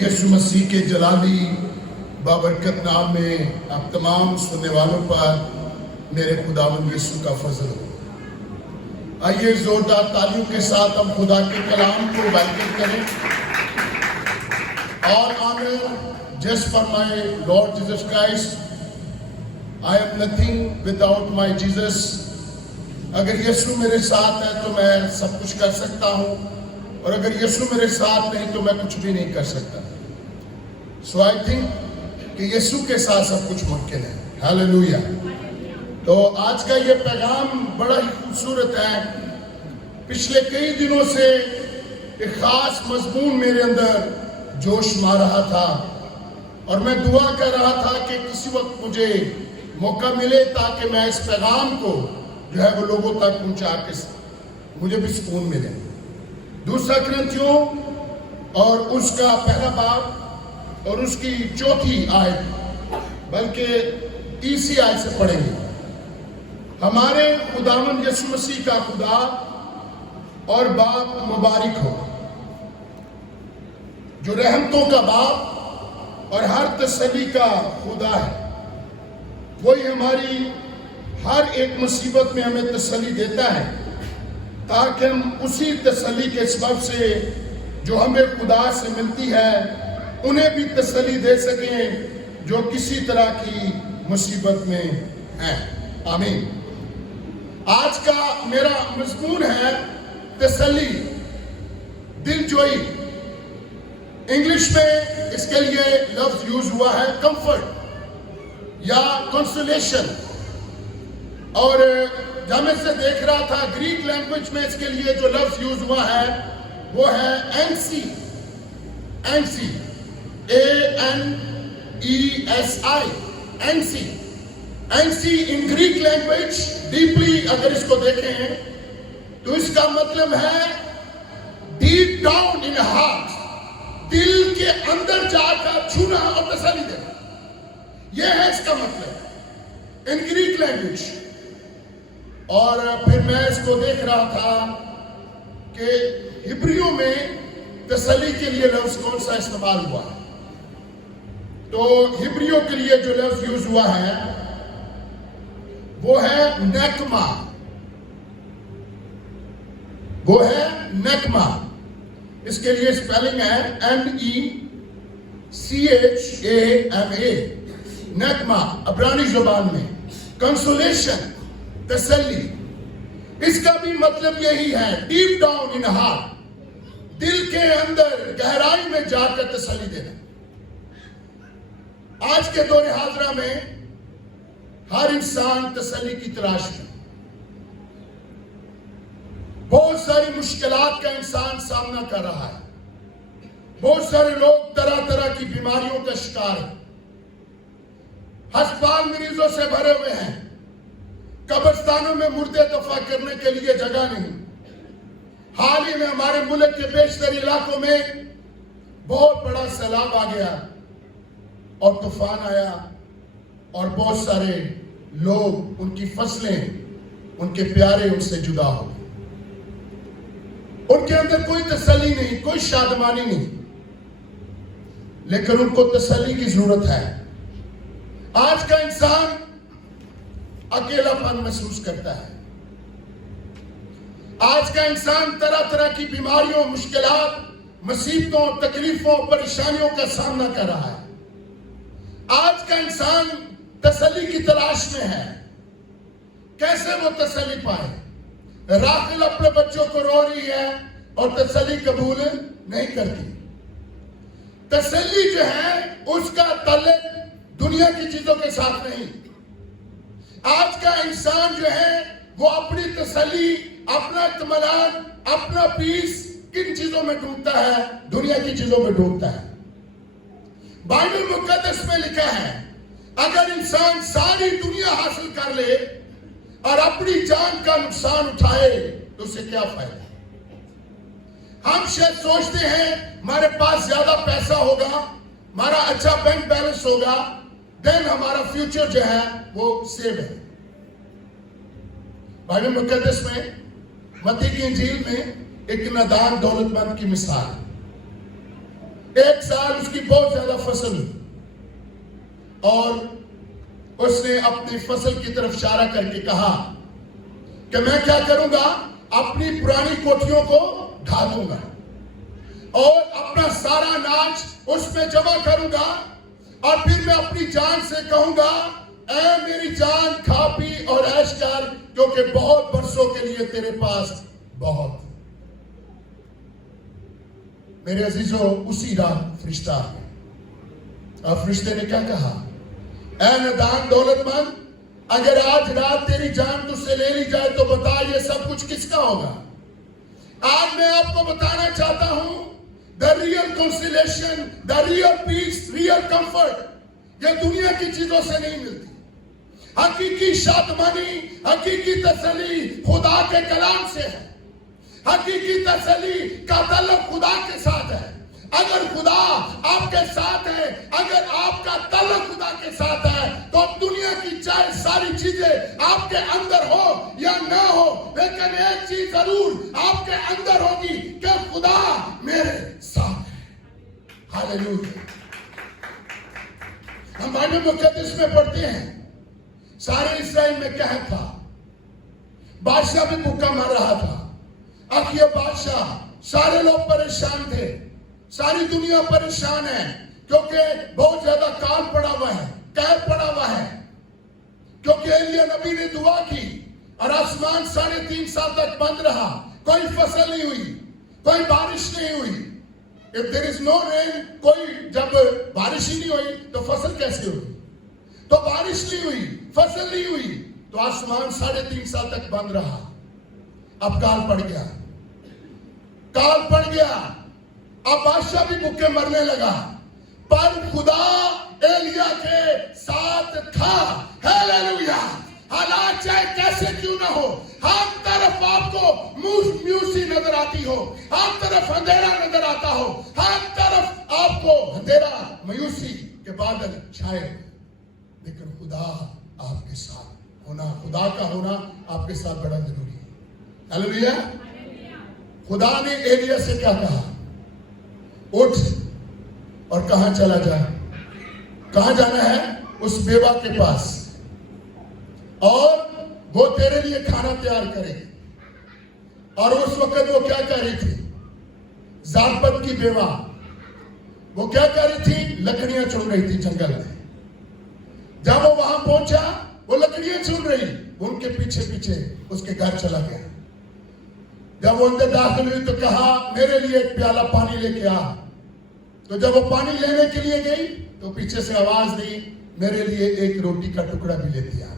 یسوع مسیح کے جلالی بابرکت نام میں آپ تمام سننے والوں پر میرے خداوند یسوع کا فضل ہو۔ آئیے زوردار تالیوں کے ساتھ ہم خدا کے کلام کو ویلکم کریں۔ All honor just for my Lord Jesus Christ. I am nothing without my Jesus. اگر یسوع میرے ساتھ ہے تو میں سب کچھ کر سکتا ہوں، اور اگر یسوع میرے ساتھ نہیں تو میں کچھ بھی نہیں کر سکتا۔ So I think کہ یسوع کے ساتھ سب کچھ ممکن ہے۔ ہاللویا۔ تو آج کا یہ پیغام بڑا ہی خوبصورت ہے۔ پچھلے کئی دنوں سے ایک خاص مضمون میرے اندر جوش مار رہا تھا، اور میں دعا کر رہا تھا کہ کسی وقت مجھے موقع ملے تاکہ میں اس پیغام کو جو ہے وہ لوگوں تک پہنچا کے مجھے بھی سکون ملے۔ دوسرا کرنتھیوں اور اس کا پہلا باب اور اس کی چوتھی آیت، بلکہ تیسری آیت سے پڑھیں گے۔ ہمارے خداوند یسوع مسیح کا خدا اور باپ مبارک ہو، جو رحمتوں کا باپ اور ہر تسلی کا خدا ہے۔ وہی ہماری ہر ایک مصیبت میں ہمیں تسلی دیتا ہے، تاکہ ہم اسی تسلی کے سبب سے جو ہمیں خدا سے ملتی ہے انہیں بھی تسلی دے سکیں جو کسی طرح کی مصیبت میں ہیں۔ آمین۔ آج کا میرا مضمون ہے تسلی، دل جوئی۔ انگلش میں اس کے لیے لفظ یوز ہوا ہے کمفرٹ یا کنسولیشن، اور جب میں سے دیکھ رہا تھا گریک لینگویج میں اس کے لیے جو لفظ یوز ہوا ہے وہ ہے اینسی، اینسی، A-N-E-S-I، اینسی۔ اینسی ان گریک لینگویج ڈیپلی اگر اس کو دیکھیں تو اس کا مطلب ہے ڈیپ ڈاؤن ان ہارٹ، دل کے اندر جا کر چھونا اور تسلی دینا، یہ ہے اس کا مطلب ان گریک لینگویج۔ اور پھر میں اس کو دیکھ رہا تھا کہ ہبریوں میں تسلی کے لیے لفظ کون سا استعمال ہوا ہے، تو ہبریوں کے لیے جو لفظ یوز ہوا ہے وہ ہے نیکما، وہ ہے نیکما۔ اس کے لیے سپیلنگ ہے N-E-C-H-A-M-A، نیکما عبرانی زبان میں۔ کنسولیشن، تسلی، اس کا بھی مطلب یہی ہے ڈیپ ڈاؤن ان ہارٹ، دل کے اندر گہرائی میں جا کر تسلی دینا۔ آج کے دور حاضرہ میں ہر انسان تسلی کی تلاش میں، بہت ساری مشکلات کا انسان سامنا کر رہا ہے، بہت سارے لوگ طرح طرح کی بیماریوں کا شکار ہیں، ہسپتال مریضوں سے بھرے ہوئے ہیں، قبرستانوں میں مردے دفن کرنے کے لیے جگہ نہیں۔ حال ہی میں ہمارے ملک کے بیشتر علاقوں میں بہت بڑا سیلاب آ گیا اور طوفان آیا، اور بہت سارے لوگ، ان کی فصلیں، ان کے پیارے ان سے جدا ہو گئے۔ ان کے اندر کوئی تسلی نہیں، کوئی شادمانی نہیں، لیکن ان کو تسلی کی ضرورت ہے۔ آج کا انسان اکیلا پن محسوس کرتا ہے، آج کا انسان طرح طرح کی بیماریوں، مشکلات، مصیبتوں، تکلیفوں، پریشانیوں کا سامنا کر رہا ہے۔ آج کا انسان تسلی کی تلاش میں ہے، کیسے وہ تسلی پائے۔ راحیل اپنے بچوں کو رو رہی ہے اور تسلی قبول نہیں کرتی۔ تسلی جو ہے اس کا تعلق دنیا کی چیزوں کے ساتھ نہیں۔ آج کا انسان جو ہے وہ اپنی تسلی، اپنا اطمینان، اپنا پیس کن چیزوں میں ڈھونڈتا ہے؟ دنیا کی چیزوں میں ڈھونڈتا ہے۔ بائبل مقدس میں لکھا ہے اگر انسان ساری دنیا حاصل کر لے اور اپنی جان کا نقصان اٹھائے تو اسے کیا فائدہ؟ ہم شاید سوچتے ہیں ہمارے پاس زیادہ پیسہ ہوگا، ہمارا اچھا بینک بیلنس ہوگا، دین ہمارا فیوچر جو ہے وہ سیو ہے۔ بائبل مقدس میں متی کی انجیل میں ایک نادان دولت مند کی مثال ہے۔ एक साल उसकी बहुत ज्यादा फसल और उसने अपनी फसल की तरफ इशारा करके कहा कि मैं क्या करूंगा, अपनी पुरानी कोठियों को ढा दूंगा और अपना सारा अनाज उसमें जमा करूंगा और फिर मैं अपनी जान से कहूंगा, ऐ मेरी जान खा पी और ऐश कर, क्योंकि बहुत वर्षों के लिए तेरे पास बहुत। मेरे अजीजों, उसी रात फरिश्ता और फरिश्ते ने क्या कहा, ऐ नादान दौलतमंद, अगर आज रात तेरी जान तुझसे ले ली जाए तो बता ये सब कुछ किसका होगा। आज मैं आपको बताना चाहता हूं, the real consolation, the real peace, real comfort ये दुनिया की चीजों से नहीं मिलती। हकीकी शादमानी, हकीकी तसल्ली खुदा के कलाम से है। हकीकी तसल्ली का ताल्लुक खुदा के साथ है। अगर खुदा आपके साथ है, अगर आपका ताल्लुक खुदा के साथ है, तो दुनिया की चाहे सारी चीजें आपके अंदर हो या ना हो, लेकिन एक चीज जरूर आपके अंदर होगी कि खुदा मेरे साथ है। हालेलुया। हम बाइबल मुकद्दस में पढ़ते हैं, सारे इस्राएल में कहत था, बादशाह भी भूखा मर रहा था। अखिया बादशाह, सारे लोग परेशान थे, सारी दुनिया परेशान है, क्योंकि बहुत ज्यादा काल पड़ा हुआ है, कहर पड़ा हुआ है। क्योंकि एलिया नबी ने दुआ की और आसमान 3.5 साल तक बंद रहा, कोई फसल नहीं हुई, कोई बारिश नहीं हुई। If there is no rain, कोई जब बारिश ही नहीं हुई तो फसल कैसे होगी। तो बारिश नहीं हुई, फसल नहीं हुई, तो आसमान 3.5 साल तक बंद रहा। अब काल पड़ गया, काल पड़ गया। अब बादशाह भी भूखे मरने लगा, पर खुदा एलिया के साथ था। हालेलुया। हालात चाहे कैसे क्यों ना हो, हर तरफ आपको म्यूसी नजर आती हो, हर तरफ अंधेरा नजर आता हो, हर तरफ आपको अंधेरा मायूसी के बादल छाए, लेकिन खुदा आपके साथ होना, खुदा का होना आपके साथ बड़ा जरूरी है। हालेलुया। खुदा ने एलिया से क्या कहा, उठ और कहां चला जाए। कहां जाना है? उस बेवा के पास, और वो तेरे लिए खाना तैयार करेगी। और उस वक्त वो क्या कह रही थी, जारपत की बेवा, वो क्या कर रही थी, लकड़ियां चुन रही थी जंगल में। जब वो वहां पहुंचा, वो लकड़ियां चुन रही, उनके पीछे पीछे उसके घर चला गया। जब वो अंदर दाखिल हुई तो कहा, मेरे लिए एक प्याला पानी लेके आ। तो जब वो पानी लेने के लिए गई तो पीछे से आवाज दी, मेरे लिए एक रोटी का टुकड़ा भी लेती आना।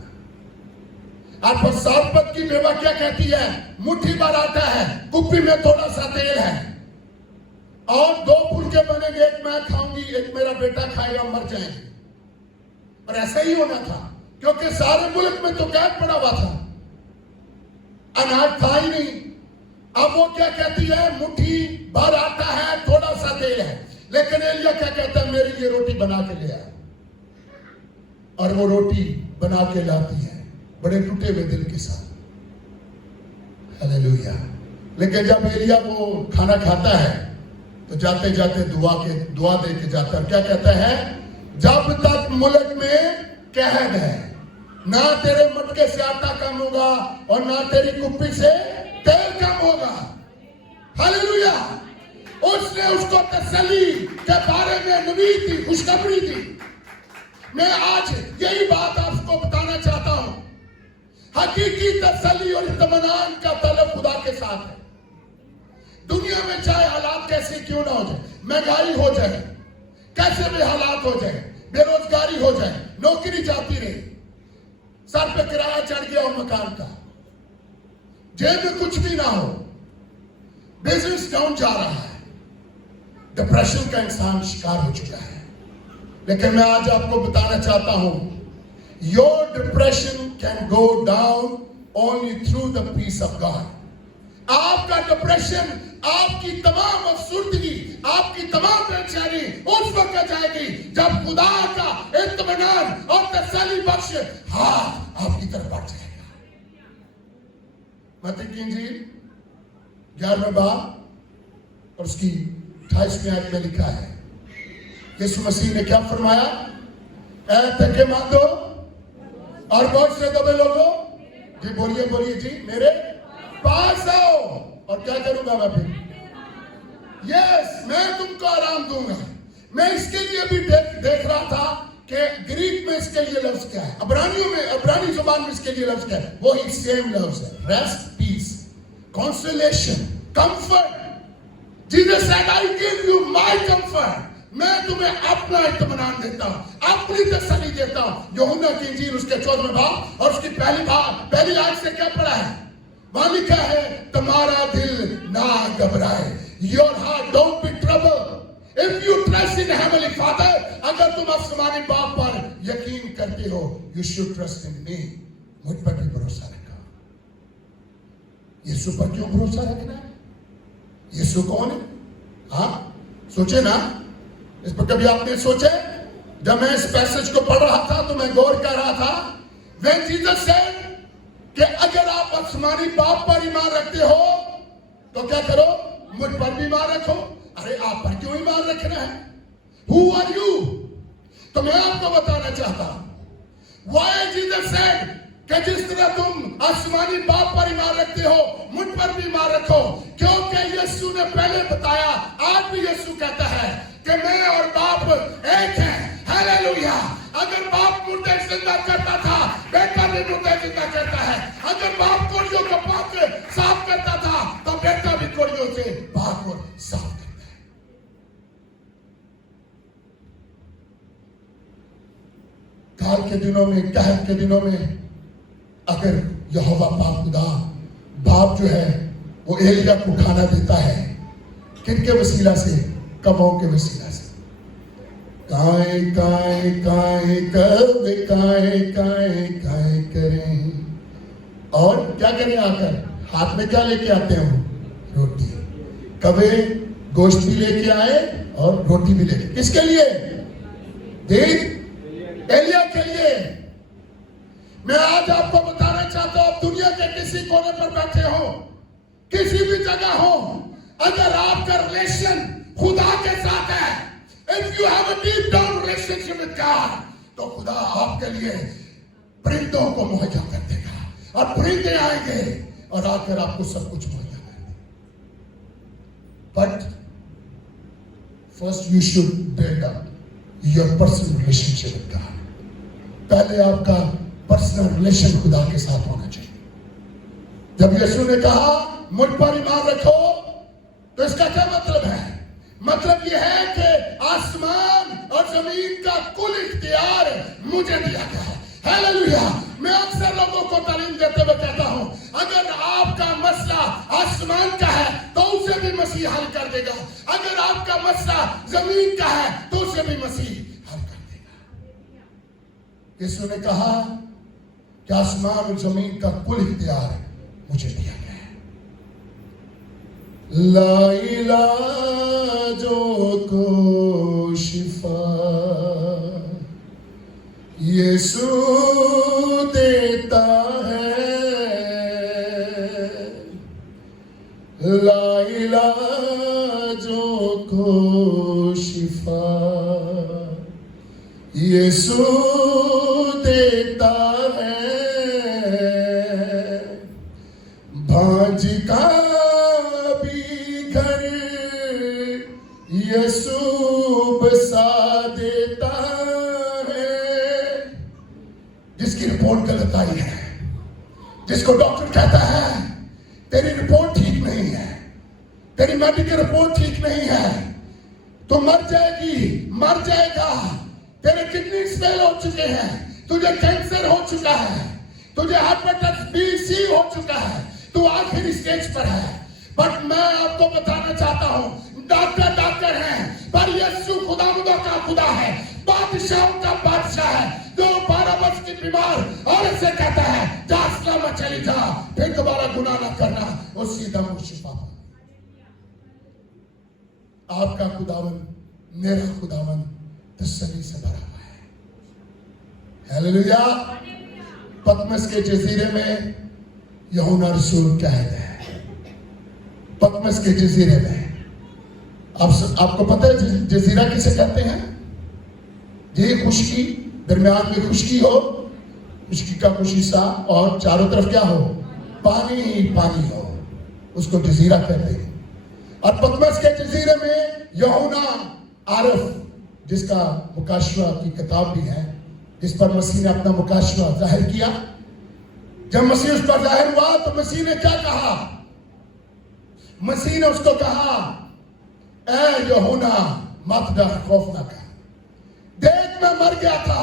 और सारपत की बेवा क्या कहती है, मुट्ठी भर आटा है, कुप्पी में थोड़ा सा तेल है, और 2 फुलके बनेंगे, एक मैं खाऊंगी, एक मेरा बेटा खाएगा, मर जाएंगे। और ऐसा ही होना था, क्योंकि सारे मुल्क में तो कैद पड़ा हुआ था, अनाज था ही नहीं। अब वो क्या कहती है, मुट्ठी भर आटा है, थोड़ा सा तेल है, लेकिन एलिया क्या कहता है, मेरे लिए रोटी बना के ले आए। और वो रोटी बना के लाती है बड़े टूटे हुए दिल के साथ। हालेलुया। लेकिन जब एलिया वो खाना खाता है तो जाते जाते दुआ दे के जाता है। क्या कहता है, जब तक मुल्क में कहद है, ना तेरे मटके से आटा कम होगा और ना तेरी कुप्पी से तेल कम होगा। हालेलुया। उसने उसको तसल्ली के बारे में नबी थी, खुशखबरी थी। मैं आज यही बात आपको बताना चाहता हूं, हकीकी तसल्ली और इत्मीनान का तलब खुदा के साथ है। दुनिया में चाहे हालात कैसे क्यों ना हो जाए, महंगाई हो जाए, कैसे भी हालात हो जाए, बेरोजगारी हो जाए, नौकरी जाती रहे, सर पे किराया चढ़ गया हो मकान का, जेब में कुछ भी ना हो, बिजनेस डाउन जा रहा है, डिप्रेशन का इंसान शिकार हो चुका है। लेकिन मैं आज आपको बताना चाहता हूं, your depression can go down only through the peace of God. आपका डिप्रेशन, आपकी तमाम अफसुर्दगी, आपकी तमाम बेचैनी उस वक्त जाएगी जब खुदा का इत्मीनान और तसल्ली बख्श हाथ आपकी तरफ बढ़ जाएगा। मत्ती की इंजील 11वें बाब और उसकी 28वें आयत में लिखा है, यीशु मसीह ने क्या फरमाया, ऐ थके मांदो और बहुत से दबे लोगों, जी बोलिए बोलिए जी, मेरे पास आओ और क्या करूंगा मैं फिर, यस मैं तुमको आराम दूंगा। मैं इसके लिए भी देख रहा था कि ग्रीक में इसके लिए लफ्ज क्या है, अब्रानियों में, अब्रानी जुबान में इसके लिए लफ्ज क्या है, वो ही सेम लफ्ज है, rest, peace, consolation, comfort. Jesus said I give you my comfort, मैं तुम्हें अपना इत्मीनान देता हूं, अपनी तसल्ली देता हूं। यूहन्ना की इंजील उसके 14वें बाब और उसकी पहली आयत से क्या पढ़ा है, वहां लिखा है, तुम्हारा दिल ना घबराए, your heart don't be trouble, if you trust in heavenly father, अगर तुम आसमानी बाप पर यकीन करते हो, यू शुड ट्रस्ट इन मी, मुझ पर भी भरोसा रखो। यीशु पर क्यों भरोसा रखना है? यीशु कौन है? हाँ सोचे ना, इस पर कभी आपने सोचे? जब मैं इस पैसेज को पढ़ रहा था तो मैं गौर कर रहा था, when Jesus said कि अगर आप आसमानी बाप पर ईमान रखते हो तो क्या करो, मुझ पर भी ईमान रखो। अरे आप पर क्यों ईमान रखना है? Who are you? तो मैं आपको बताना चाहता हूं, why Jesus said कि जिस तरह तुम आसमानी बाप पर ईमान रखते हो, मुझ पर भी ईमान रखो, क्योंकि यीशु ने पहले बताया, आज भी यीशु कहता है कि मैं और बाप एक हैं। हालेलुया। अगर बाप मुर्दे जिंदा करता था, बेटा भी मुर्दे जिंदा करता है। अगर बाप कोड़ियों को पाक साफ करता था, तो बेटा भी कोड़ियों से पाक और साफ करता है। काल के दिनों में, कहत के दिनों में, अगर यहोवा पाक खुदा बाप जो है वो एलिया को खाना देता है, किनके वसीला से? कबों के वसीला से। काए काए काए कब काए काए काए करें, और क्या करें, आकर हाथ में क्या लेके आते हो? रोटी। कबे गोश्त भी लेके आए और रोटी भी लेके, किसके लिए? देख एलिया के लिए। मैं आज आपको बताना चाहता हूं, आप दुनिया के किसी कोने पर बैठे हो, किसी भी जगह हो, अगर आपका रिलेशन खुदा के साथ है, if you have a deep down relationship with God, तो खुदा आपके लिए परिंदों को मुहैया कर देगा, और परिंदे आएंगे और आकर आपको सब कुछ मुहैया कर देंगे। But first you should build up your personal relationship with God. पहले आपका पर्सनल रिलेशन खुदा के साथ होना चाहिए। जब यीशु ने कहा मुझ पर ईमान रखो, तो इसका क्या मतलब है? मतलब यह है कि आसमान और जमीन का कुल इख्तियार मुझे दिया गया है। हालेलुया। मैं अक्सर लोगों को तालीम देते हुए कहता हूं, अगर आपका मसला आसमान का है तो उसे भी मसीह हल कर देगा, अगर आपका मसला जमीन का है तो उसे भी मसीह हल कर देगा। यीशु ने कहा कि आसमान और जमीन का कुल इख्तियार मुझे दिया गया है। ला इलाजों को शिफा यीशु देता है, ला इलाजों को शिफा यीशु देता है, भांज का भी घर यीशु बसा देता है। जिसकी रिपोर्ट गलत आई है, जिसको डॉक्टर कहता है तेरी रिपोर्ट ठीक नहीं है, तेरी मेडिकल रिपोर्ट ठीक नहीं है, तो मर जाएगी, मर जाएगा, तेरे किडनी फेल हो चुके हैं, तुझे कैंसर हो चुका है, तुझे हेपेटाइटिस बी सी हो चुका है, तू आखिरी स्टेज पर है। बट मैं आपको बताना चाहता हूं, डॉक्टर हैं, पर यीशु खुदावंद का खुदा है, बादशाहों का बादशाह है, जो 12 वर्ष की बीमार औरत से कहता है जा सलामत चली जा, फिर दोबारा गुनाह न करना, वो सीधा मुझ शिफा। आपका खुदावंद, मेरा खुदावंद तसल्ली से भरा हुआ है। हालेलुया। पतमस के जजीरे में यूहन्ना रसूल कहता है, पतमस के जजीरे में, आपको पता है जजीरा किसे कहते हैं? ये खुशकी, दरमियान में खुशकी हो, खुशकी का कुछ हिस्सा, और चारों तरफ क्या हो, पानी ही पानी हो, उसको जजीरा कहते हैं। और पतमस के जजीरे में यूहन्ना आरफ, जिसका मुकाशवा की किताब भी है, जिस पर मसीह ने अपना मुकाशवा जाहिर किया, जब मसीह उस पर जाहिर हुआ तो मसीह ने क्या कहा? मसीह ने उसको कहा, ऐ यूहन्ना मत डर, खौफ न कर, देख मैं मर गया था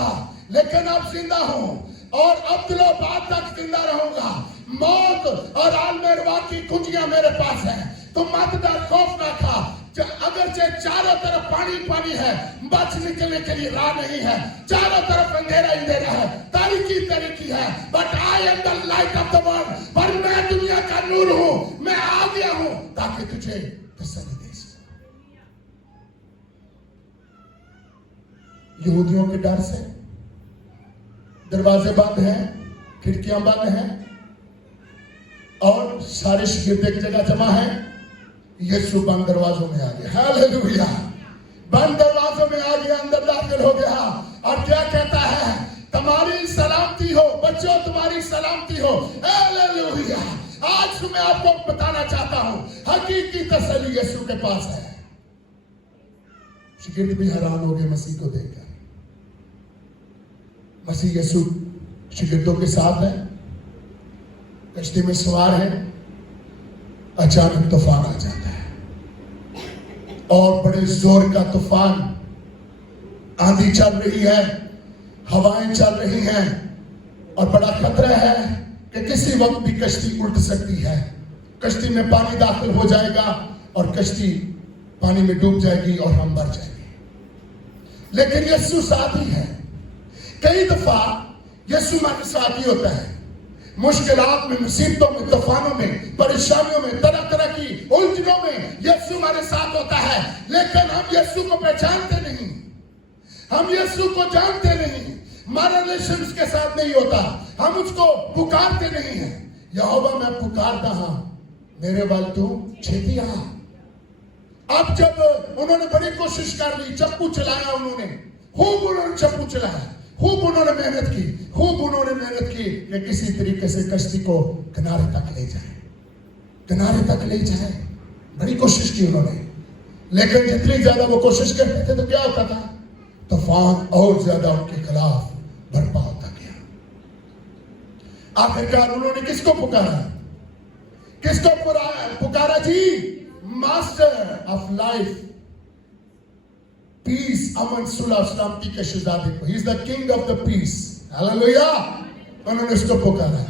लेकिन अब जिंदा हूं और अब दिलो बाद तक जिंदा रहूंगा। मौत और आलमेरवा की कुंजियां मेरे पास है, तुम मत डर, खौफ ना खा। अगर चारों तरफ पानी पानी है, बच निकलने के लिए राह नहीं है, चारों तरफ अंधेरा अंधेरा है, तारीकी तारीकी है, but I am the light of the world, पर मैं दुनिया का नूर हूं, मैं आ गया हूं ताकि तुझे तसल्ली दे सकूं। यहूदियों के डर से दरवाजे बंद हैं, खिड़कियां बंद हैं, और सारे शागिर्द एक जगह जमा है। यीशु बंद दरवाजों में आ गया, हालेलुया, बंद दरवाजों में आ गया, अंदर दाखिल हो गया, और क्या कहता है? तुम्हारी सलामती हो बच्चों, तुम्हारी सलामती हो, हालेलुया। आज मैं आपको बताना चाहता हूं, हकीकी तसल्ली यीशु के पास है। शागिर्द भी हैरान हो गए मसीह को देखकर। मसीह यीशु शागिर्दों के साथ है, कश्ती में सवार है, अचानक तूफान आ जाता है, और बड़े जोर का तूफान, आंधी चल रही है, हवाएं चल रही हैं, और बड़ा खतरा है कि किसी वक्त भी कश्ती उल्ट सकती है, कश्ती में पानी दाखिल हो जाएगा और कश्ती पानी में डूब जाएगी और हम मर जाएंगे। लेकिन यीशु साथी है। कई दफा यीशु हमारे साथी होता है, मुश्किलात में, मुसीबतों में, तूफानों में, परेशानियों में, तरह तरह की उलझनों में यीशु हमारे साथ होता है, लेकिन हम यीशु को पहचानते नहीं, हम यीशु को जानते नहीं, हमारा रिलेशन उसके साथ नहीं होता, हम उसको पुकारते नहीं हैं। यहोवा मैं पुकारता हूं, मेरे वाल तू छेती आ। अब जब उन्होंने बड़ी कोशिश कर ली, चप्पू चलाया उन्होंने, खूब उन्होंने चप्पू चलाया, खूब उन्होंने मेहनत की, खूब उन्होंने मेहनत की कि किसी तरीके से कश्ती को किनारे तक ले जाए, किनारे तक ले जाए। बड़ी कोशिश की उन्होंने, लेकिन जितनी ज्यादा वो कोशिश करते थे तो क्या होता था? तूफान और ज्यादा उनके खिलाफ बर्पा होता गया। आखिरकार उन्होंने किसको पुकारा? किसको पुकारा जी? मास्टर ऑफ लाइफ, पीस, अमन, सुलह, सलामती के शहजादे को, he is the king of the peace, hallelujah. उन्होंने उसको पुकारा,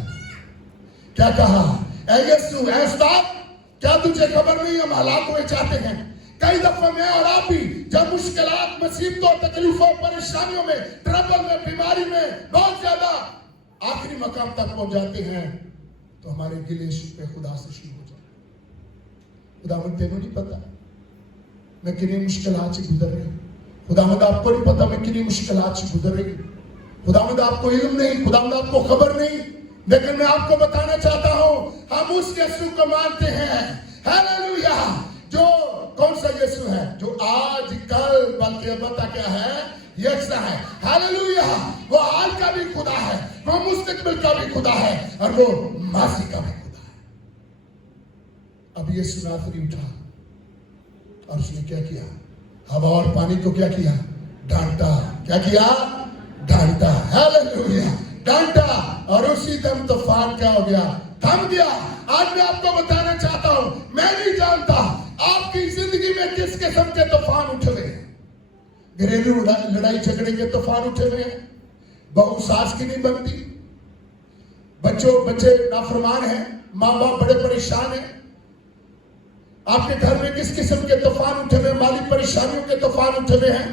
क्या कहा? ऐ यीशु, ऐ उस्ताद, क्या तुझे खबर नहीं हम हलाक हुए चाहते हैं? कई दफा मैं और आप भी जब मुश्किलात, मुसीबतों, तकलीफों, परेशानियों में, ट्रबल में, बीमारी में बहुत ज्यादा आखिरी मकाम तक पहुंच जाते हैं, तो हमारे गिले शिकवे खुदा से शुरू हो जाते। खुदावंद तेनू नहीं पता मैं कितनी मुश्किलात से गुजर रही हूं, खुदावंद आपको नहीं पता मैं कितनी मुश्किलात से गुजर रही हूं, खुदावंद आपको इल्म नहीं, खुदावंद आपको खबर नहीं, लेकिन मैं आपको बताना चाहता हूं, हम उस यीशु को मानते हैं, हालेलुया, जो कौन सा यीशु है? जो आज, कल, बल्कि बता क्या है? यीशु है, हालेलुया। वो आज का भी खुदा है, वो मुस्तकबिल का भी खुदा है, और वो माजी का भी खुदा है। अब यीशु नासरी उठा और उसने क्या किया? हवा और पानी को क्या किया? डांटा। क्या किया? डांटा, हालेलुया, डांटा, और उसी दम तूफान क्या हो गया? थम गया। आज मैं आपको बताना चाहता हूं, मैं नहीं जानता आपकी जिंदगी में किस किस्म के तूफान उठे हुए हैं। घरेलू लड़ाई झगड़े के तूफान उठे हुए हैं, बहू सास की नहीं बनती, बच्चे नाफरमान हैं, माँ बाप बड़े परेशान हैं। आपके घर में किस किस्म के तूफान उठे हुए? माली परेशानियों के तूफान उठे हुए हैं,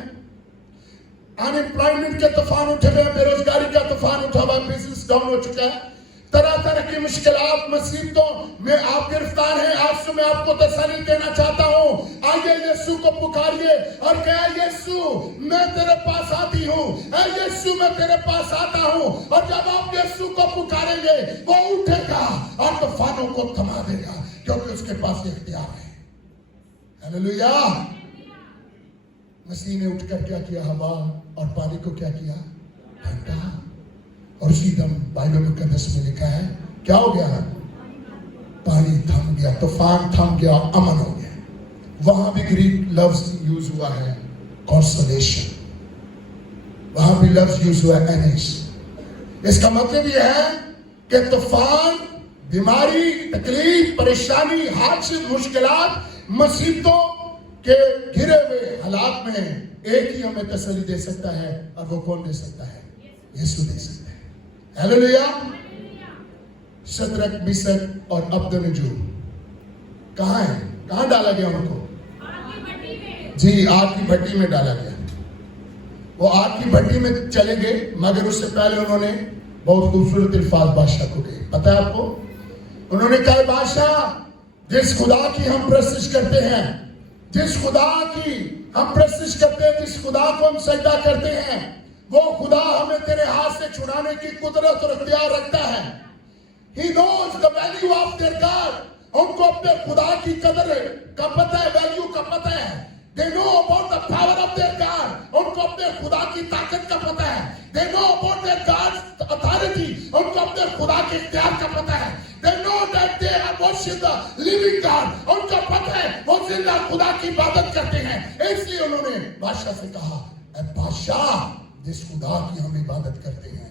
अनएम्प्लॉयमेंट के तूफान उठे हुए हैं, बेरोजगारी का तूफान उठा हुआ, बिजनेस डाउन हो चुका है, तरह तरह की मुश्किलात, मुसीबतों में आप गिरफ्तार हैं। आज मैं आपको तसल्ली देना चाहता हूं, आइए यीशु को पुकारिए और कहे, यीशु मैं तेरे पास आती हूं, यीशु मैं तेरे पास आता हूं। और जब आप यीशु को पुकारेंगे, वो उठेगा और तूफानों को थमा देगा, क्योंकि उसके पास इख्तियार है, हालेलुया। मसीह ने उठकर क्या किया, हवा और पानी को क्या किया, ठंडा। और उसी दम बाइबल मुकद्दस में लिखा है क्या हो गया, पानी थम गया, तूफान थम गया, अमन हो गया। वहां भी ग्रीक लफ्ज यूज हुआ है कंसोलेशन, वहां भी लफ्ज यूज हुआ है एनिस। इसका मतलब यह है कि तूफान, बीमारी, तकलीफ, परेशानी, हादसे, मुश्किलात, मुसीबतों के घिरे हुए हालात में एक ही हमें तसल्ली दे सकता है, और वो कौन दे सकता है, यीशु दे सकता है। हालेलुया। शद्रक, मिशक और अब्दनगो कहाँ है, कहाँ डाला गया उनको, जी आग की भट्टी में डाला गया। वो आग की भट्टी में चले गए, मगर उससे पहले उन्होंने बहुत खूबसूरत अल्फाज बादशाह को कहे। पता है आपको, उन्होंने कहा बादशाह जिस खुदा की हम प्रस्तुत करते हैं, जिस खुदा की हम प्रस्तुत करते हैं, जिस खुदा को हम सजदा करते हैं, वो खुदा हमें तेरे हाथ से छुड़ाने की कुदरत और इख्तियार रखता है। He knows the value of their God. उनको अपने खुदा की कदर का पता है, वैल्यू का पता है। They know about the power of their God. उनको अपने खुदा की ताकत का पता है। They know about their God's authority. उनको अपने खुदा के इख्तियार का पता है। They know that they are worship the living God. उनको पता है वो जिंदा खुदा की इबादत करते हैं। इसलिए उन्होंने बादशाह से कहा, ऐ बादशाह जिस खुदा की हम इबादत करते हैं,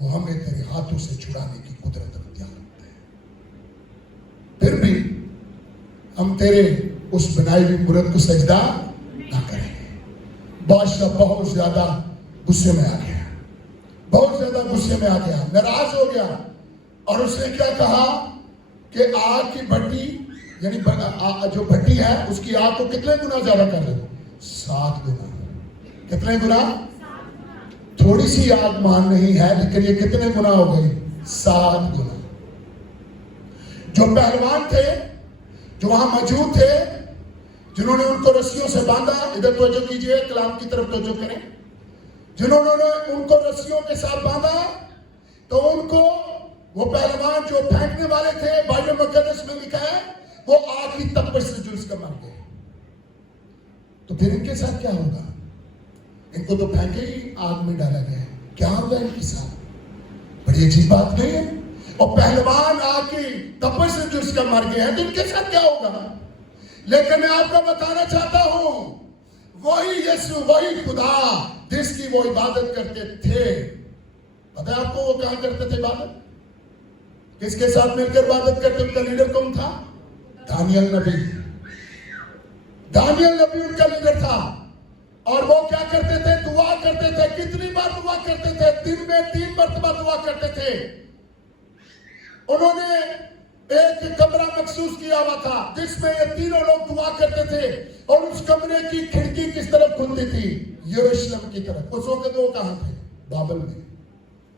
वो हमें तेरे हाथों से छुड़ाने की कुदरत रखता है। फिर भी हम तेरे उस बनाई हुई मूरत को सजदा ना करेंगे। बादशाह बहुत ज्यादा गुस्से में आ गया, बहुत ज्यादा गुस्से में आ गया, नाराज हो गया, और उसने क्या कहा कि आग की भट्टी, यानी जो भट्टी है उसकी आग को कितने गुना ज्यादा कर दो, 7 गुना। कितने गुना, थोड़ी सी आग मान नहीं है, लेकिन ये कितने गुना हो गई, 7 गुना। जो पहलवान थे, जो वहां मौजूद थे, जिन्होंने उनको रस्सियों से बांधा, इधर तवज्जो कीजिए, कलाम की तरफ तवज्जो करें, जिन्होंने उनको रस्सियों के साथ बांधा, तो उनको वो पहलवान जो फेंकने वाले थे, बाइबल मुकद्दस में लिखा है वो आग की तपश से झुलस कर मर गए। तो फिर इनके साथ क्या होगा, इनको तो फेंके ही आग में डाला गया, क्या होगा इनके साथ, बड़ी अजीब बात नहीं है। और पहलवान आग की तपश से झुलस कर मर गए हैं, तो इनके साथ क्या होगा। लेकिन मैं आपको बताना चाहता हूं, वही यीशु, वही खुदा जिसकी वो इबादत करते थे, पता है आपको वो कहां करते थे इबादत, किसके साथ मिलकर इबादत करते, उनका लीडर कौन था, दानियल नबी। दानियल नबी उनका लीडर था, और वो क्या करते थे, दुआ करते थे। कितनी बार दुआ करते थे, दिन में 3 मरतबा दुआ करते थे। उन्होंने एक कमरा मखसूस किया हुआ था जिसमें ये तीनों लोग दुआ करते थे, और उस कमरे की खिड़की किस तरफ खुलती थी, यरूशलेम की तरफ। उस वक्त वो कहां थे, बाबल में,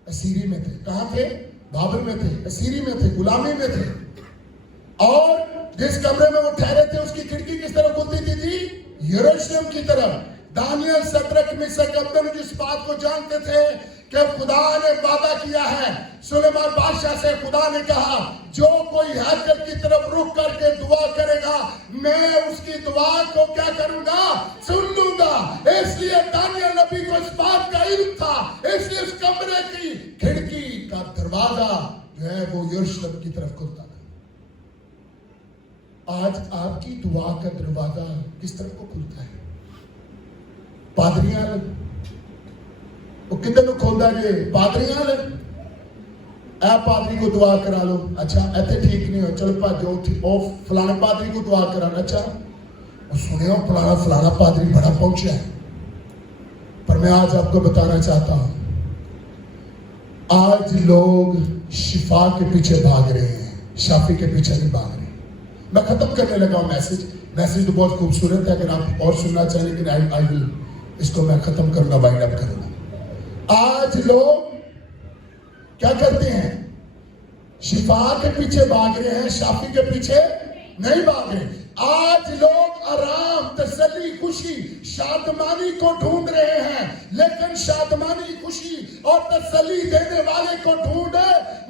असीरी में थे। कहां थे, बाबल में थे, असीरी में थे, गुलामी में थे। और जिस कमरे में वो ठहरे थे उसकी खिड़की किस तरफ खुलती थी, यरूशलेम की तरफ। दानियल, शद्रक, मिशक, अबेदनगो इस बात को जानते थे कि खुदा ने वादा किया है। सुलेमान बादशाह से खुदा ने कहा, जो कोई हैकल की तरफ रुक करके दुआ करेगा, मैं उसकी दुआ को क्या करूंगा, सुन लूंगा। इसलिए दानियल नबी को इस बात का इल्म था, इसलिए उस कमरे की खिड़की का दरवाजा जो है वो यरूशलेम की तरफ खुलता था। आज आपकी दुआ का दरवाजा किस तरफ को खुलता है, पादरियां वो किधर को खोलता है, पादरियां ए पादरी को दुआ करा लो, अच्छा इतने ठीक नहीं हो, चलो भाजो फलाने पादरी को दुआ करा, अच्छा सुनियो फलाना पादरी बड़ा पहुंचा है। पर मैं आज आपको बताना चाहता हूं, आज लोग शिफा के पीछे भाग रहे हैं, शाफी के पीछे नहीं भाग रहे। मैं खत्म करने लगा हूं मैसेज तो बहुत खूबसूरत है, अगर आप और सुनना चाहें, लेकिन आई विल इसको मैं खत्म करूंगा, वाइंड अप करूंगा। आज लोग क्या करते हैं, शिफा के पीछे भाग रहे हैं, शाफी के पीछे नहीं भाग रहे। आज लोग आराम, तसल्ली, खुशी, शादमानी को ढूंढ रहे हैं, लेकिन शादमानी, खुशी और तसल्ली देने वाले को ढूंढ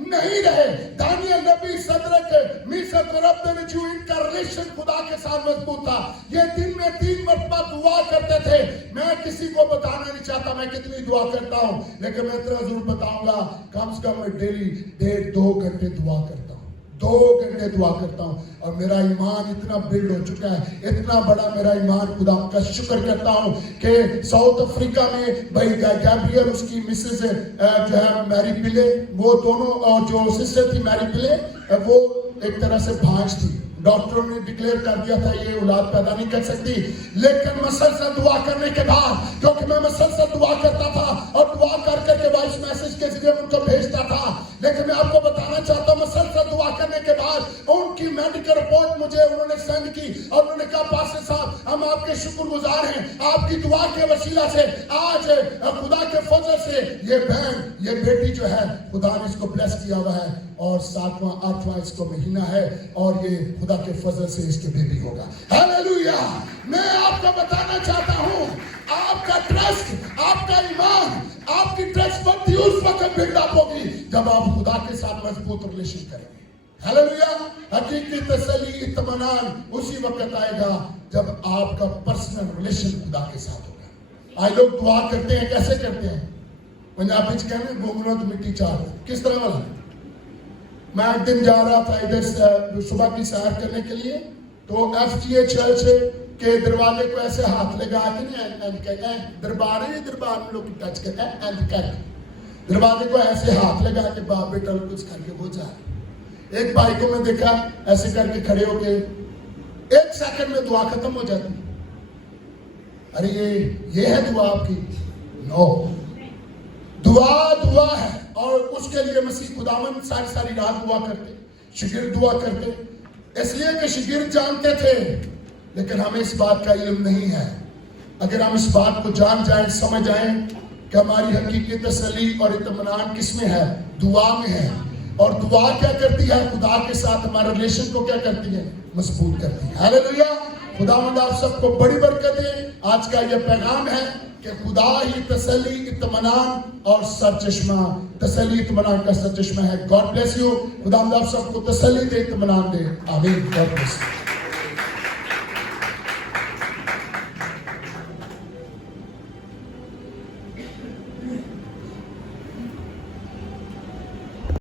नहीं नहीं रहे। दानियल नबी, सदरक, मीशक और अबेदनगो, इनका रिलेशन खुदा के साथ मजबूत था। ये दिन में 3 मरतबा दुआ करते थे। मैं किसी को बताना नहीं चाहता मैं कितनी दुआ करता हूं, लेकिन मैं इतना जरूर बताऊंगा, कम से कम मैं डेली 1.5-2 घंटे दुआ करता हूं, 2 घंटे दुआ करता हूं। और मेरा ईमान इतना बिल्ड हो चुका है, इतना बड़ा मेरा ईमान, खुदा का शुक्र करता हूं कि साउथ अफ्रीका में भाई गैब्रियल, उसकी मिसेस जो है मैरी पिले, वो दोनों, और जो सिस्टर थी मैरी पिले, वो एक तरह से भांज थी। डॉक्टरों ने डिक्लेयर कर दिया था ये औलाद पैदा नहीं कर सकती, लेकिन मसलसल दुआ करने के बाद, क्योंकि मैं मसलसल दुआ करता था और दुआ कर करके वॉइस मैसेज के जरिए उनको भेजता था, लेकिन मैं आपको बताना चाहता हूं मसलसल दुआ करने के बाद उनकी मेडिकल रिपोर्ट मुझे उन्होंने सेंड की और उन्होंने कहा पास्टर साहब, हम आपके शुक्रगुजार हैं, आपकी दुआ के वसीला से आज खुदा के फजल से ये बहन, ये बेटी जो है, खुदा ने इसको ब्लेस किया हुआ है और 7वां 8वां इसको महीना है और ये खुदा के फजल से इसके बेबी होगा। हालेलुया। मैं आपको बताना चाहता हूं, आपका ट्रस्ट, आपका ईमान, आपकी ट्रस्टवर्दी उस वक्त बिल्डअप होगी जब आप खुदा के साथ मजबूत रिलेशन करेंगे। हालेलुया। हकीकी तसल्ली, इत्मीनान उसी वक्त आएगा जब आपका पर्सनल रिलेशन खुदा के साथ होगा। आज लोग दुआ करते हैं, कैसे करते हैं? पंजाबी च कहने गोंगलों तो मिट्टी चार, किस तरह वाला? मैं एक दिन जा रहा था इधर से सुबह की सैर करने के लिए, तो FGA चर्च के दरवाजे को ऐसे हाथ लगा के दरबार है, दरबार में लोग टच करते, दरवाजे को ऐसे हाथ लगा के बाप बेटा कुछ करके वो जा रहे। एक भाई को मैं देखा ऐसे करके खड़े होके 1 सेकंड में दुआ खत्म हो जाती। अरे ये है दुआ आपकी? नो, दुआ है। और उसके लिए मसीह खुदावन सारी रात दुआ करते, शिगिर्द दुआ करते, इसलिए कि शिगिर्द जानते थे, लेकिन हमें इस बात का इल्म नहीं है। अगर हम इस बात को जान जाएं, समझ जाएं कि हमारी हकीकी तसल्ली और इत्मीनान किस में है? दुआ में है। और दुआ क्या करती है? खुदा के साथ हमारे रिलेशन को क्या करती है? मजबूत करती है। हालेलुया। खुदावंद आप सबको बड़ी बरकत दे। आज का यह पैगाम है कि खुदा ही तसल्ली, इत्मीनान और सरचश्मा, तसल्ली इत्मीनान का सरचश्मा है। God bless you. खुदावंद आप सबको तसल्ली दे, इत्मीनान दे। आमीन। God bless you.